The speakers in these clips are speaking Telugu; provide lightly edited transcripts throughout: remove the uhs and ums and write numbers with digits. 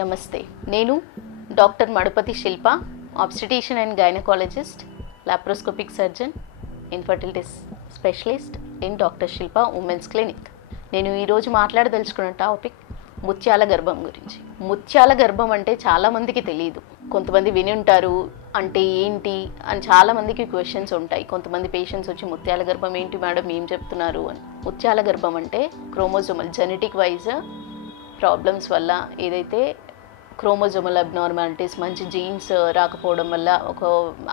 నమస్తే. నేను doctor Madapati Shilpa, obstetrician and gynaecologist, laparoscopic surgeon, infertility specialist in doctor Shilpa women's clinic. నేను ఈరోజు మాట్లాడదలుచుకున్న టాపిక్ ముత్యాల గర్భం గురించి. ముత్యాల గర్భం అంటే చాలామందికి తెలియదు. కొంతమంది విని ఉంటారు, అంటే ఏంటి అని చాలామందికి క్వశ్చన్స్ ఉంటాయి. కొంతమంది పేషెంట్స్ వచ్చి ముత్యాల గర్భం ఏంటి మేడం, ఏం చెప్తున్నారు అని. ముత్యాల గర్భం అంటే క్రోమోజోమల్ జెనెటిక్ వైజ్ ప్రాబ్లమ్స్ వల్ల ఏదైతే క్రోమోజోమల్ అబ్నార్మాలిటీస్, మంచి జీన్స్ రాకపోవడం వల్ల, ఒక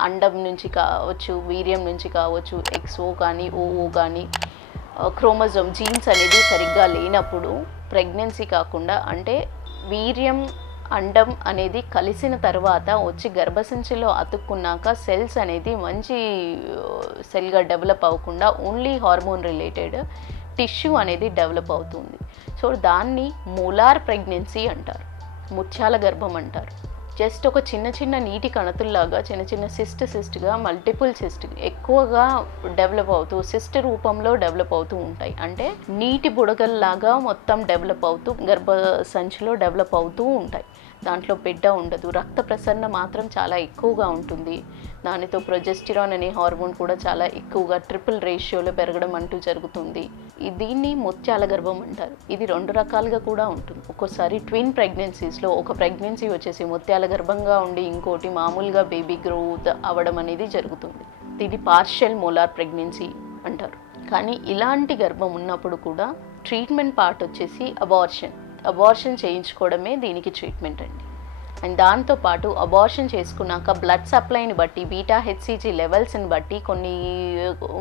అండం నుంచి కావచ్చు, వీర్యం నుంచి కావచ్చు, XO కానీ OO కానీ క్రోమోజోమ్ జీన్స్ అనేది సరిగ్గా లేనప్పుడు ప్రెగ్నెన్సీ కాకుండా, అంటే వీర్యం అండం అనేది కలిసిన తర్వాత వచ్చి గర్భసంచిలో అతుక్కున్నాక సెల్స్ అనేది మంచి సెల్గా డెవలప్ అవ్వకుండా ఓన్లీ హార్మోన్ రిలేటెడ్ టిష్యూ అనేది డెవలప్ అవుతుంది. సో దాన్ని మోలార్ ప్రెగ్నెన్సీ అంటారు, ముత్యాల గర్భం అంటారు. జస్ట్ ఒక చిన్న చిన్న నీటి కణతుల్లాగా చిన్న చిన్న సిస్ట్గా మల్టిపుల్ సిస్ట్ ఎక్కువగా డెవలప్ అవుతూ సిస్ట్ రూపంలో డెవలప్ అవుతూ ఉంటాయి. అంటే నీటి బుడగల్లాగా మొత్తం డెవలప్ అవుతూ గర్భ సంచిలో డెవలప్ అవుతూ ఉంటాయి. దాంట్లో బిడ్డ ఉండదు. రక్త ప్రసరణ మాత్రం చాలా ఎక్కువగా ఉంటుంది. దానితో ప్రొజెస్టిరాన్ అనే హార్మోన్ కూడా చాలా ఎక్కువగా ట్రిపుల్ రేషియోలో పెరగడం అంటూ జరుగుతుంది. దీన్ని ముత్యాల గర్భం అంటారు. ఇది రెండు రకాలుగా కూడా ఉంటుంది. ఒక్కోసారి ట్విన్ ప్రెగ్నెన్సీస్లో ఒక ప్రెగ్నెన్సీ వచ్చేసి ముత్యాల గర్భంగా ఉండి ఇంకోటి మామూలుగా బేబీ గ్రోత్ అవ్వడం అనేది జరుగుతుంది. దీన్ని పార్షియల్ మోలార్ ప్రెగ్నెన్సీ అంటారు. కానీ ఇలాంటి గర్భం ఉన్నప్పుడు కూడా ట్రీట్మెంట్ పార్ట్ వచ్చేసి అబార్షన్ చేయించుకోవడమే దీనికి ట్రీట్మెంట్ అండి. అండ్ దాంతోపాటు అబార్షన్ చేసుకున్నాక బ్లడ్ సప్లైని బట్టి, బీటా హెచ్సిజీ లెవెల్స్ని బట్టి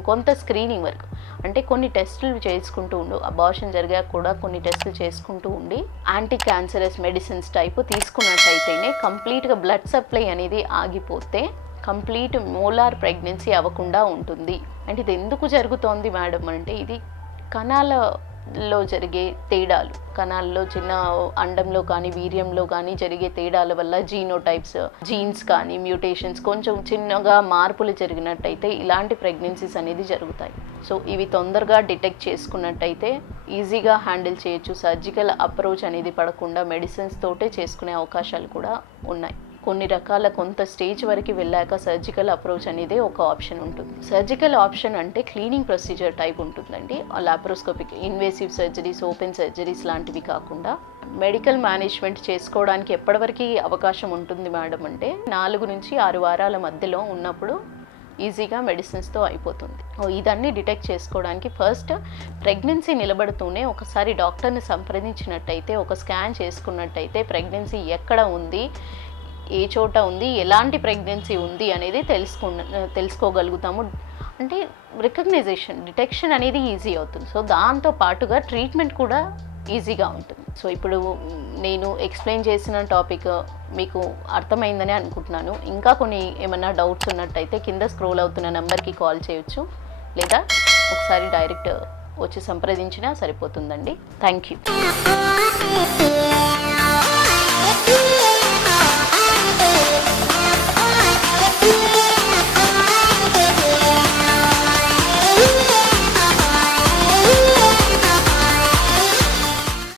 కొంత స్క్రీనింగ్ వరకు, అంటే కొన్ని టెస్టులు చేసుకుంటూ అబార్షన్ జరిగాక కూడా కొన్ని టెస్టులు చేసుకుంటూ ఉండి యాంటీ క్యాన్సరస్ మెడిసిన్స్ టైపు తీసుకున్నట్టయితేనే కంప్లీట్గా బ్లడ్ సప్లై అనేది ఆగిపోతే కంప్లీట్ మోలార్ ప్రెగ్నెన్సీ అవ్వకుండా ఉంటుంది. అంటే ఇది ఎందుకు జరుగుతోంది మేడం అంటే, ఇది కణాలలో జరిగే తేడాలు, కణాల్లో చిన్న అండంలో కానీ వీర్యంలో కానీ జరిగే తేడాల వల్ల జీనోటైప్స్, జీన్స్ కానీ మ్యూటేషన్స్ కొంచెం చిన్నగా మార్పులు జరిగినట్టయితే ఇలాంటి ప్రెగ్నెన్సీస్ అనేది జరుగుతాయి. సో ఇవి తొందరగా డిటెక్ట్ చేసుకున్నట్టయితే ఈజీగా హ్యాండిల్ చేయొచ్చు. సర్జికల్ అప్రోచ్ అనేది పడకుండా మెడిసిన్స్ తోటే చేసుకునే అవకాశాలు కూడా ఉన్నాయి. కొన్ని రకాల కొంత స్టేజ్ వరకు వెళ్ళాక సర్జికల్ అప్రోచ్ అనేది ఒక ఆప్షన్ ఉంటుంది. సర్జికల్ ఆప్షన్ అంటే క్లీనింగ్ ప్రొసీజర్ టైప్ ఉంటుందండి. Laparoscopic invasive surgeries, open surgeries లాంటివి కాకుండా మెడికల్ మేనేజ్మెంట్ చేసుకోవడానికి ఎప్పటివరకు అవకాశం ఉంటుంది మేడం అంటే 4 నుంచి 6 వారాల మధ్యలో ఉన్నప్పుడు ఈజీగా మెడిసిన్స్తో అయిపోతుంది. ఇదన్నీ డిటెక్ట్ చేసుకోవడానికి ఫస్ట్ ప్రెగ్నెన్సీ నిలబడుతూనే ఒకసారి డాక్టర్ని సంప్రదించినట్టయితే, ఒక స్కాన్ చేసుకున్నట్టయితే ప్రెగ్నెన్సీ ఎక్కడ ఉంది, ఏ చోట ఉంది, ఎలాంటి ప్రెగ్నెన్సీ ఉంది అనేది తెలుసుకోగలుగుతాము. అంటే డిటెక్షన్ అనేది ఈజీ అవుతుంది. సో దాంతో పాటుగా ట్రీట్మెంట్ కూడా ఈజీగా ఉంటుంది. సో ఇప్పుడు నేను ఎక్స్ప్లెయిన్ చేసిన టాపిక్ మీకు అర్థమైందని అనుకుంటున్నాను. ఇంకా కొన్ని ఏమన్నా డౌట్స్ ఉన్నట్టయితే కింద స్క్రోల్ అవుతున్న నెంబర్కి కాల్ చేయొచ్చు, లేదా ఒకసారి డైరెక్ట్ వచ్చి సంప్రదించినా సరిపోతుందండి. Thank you.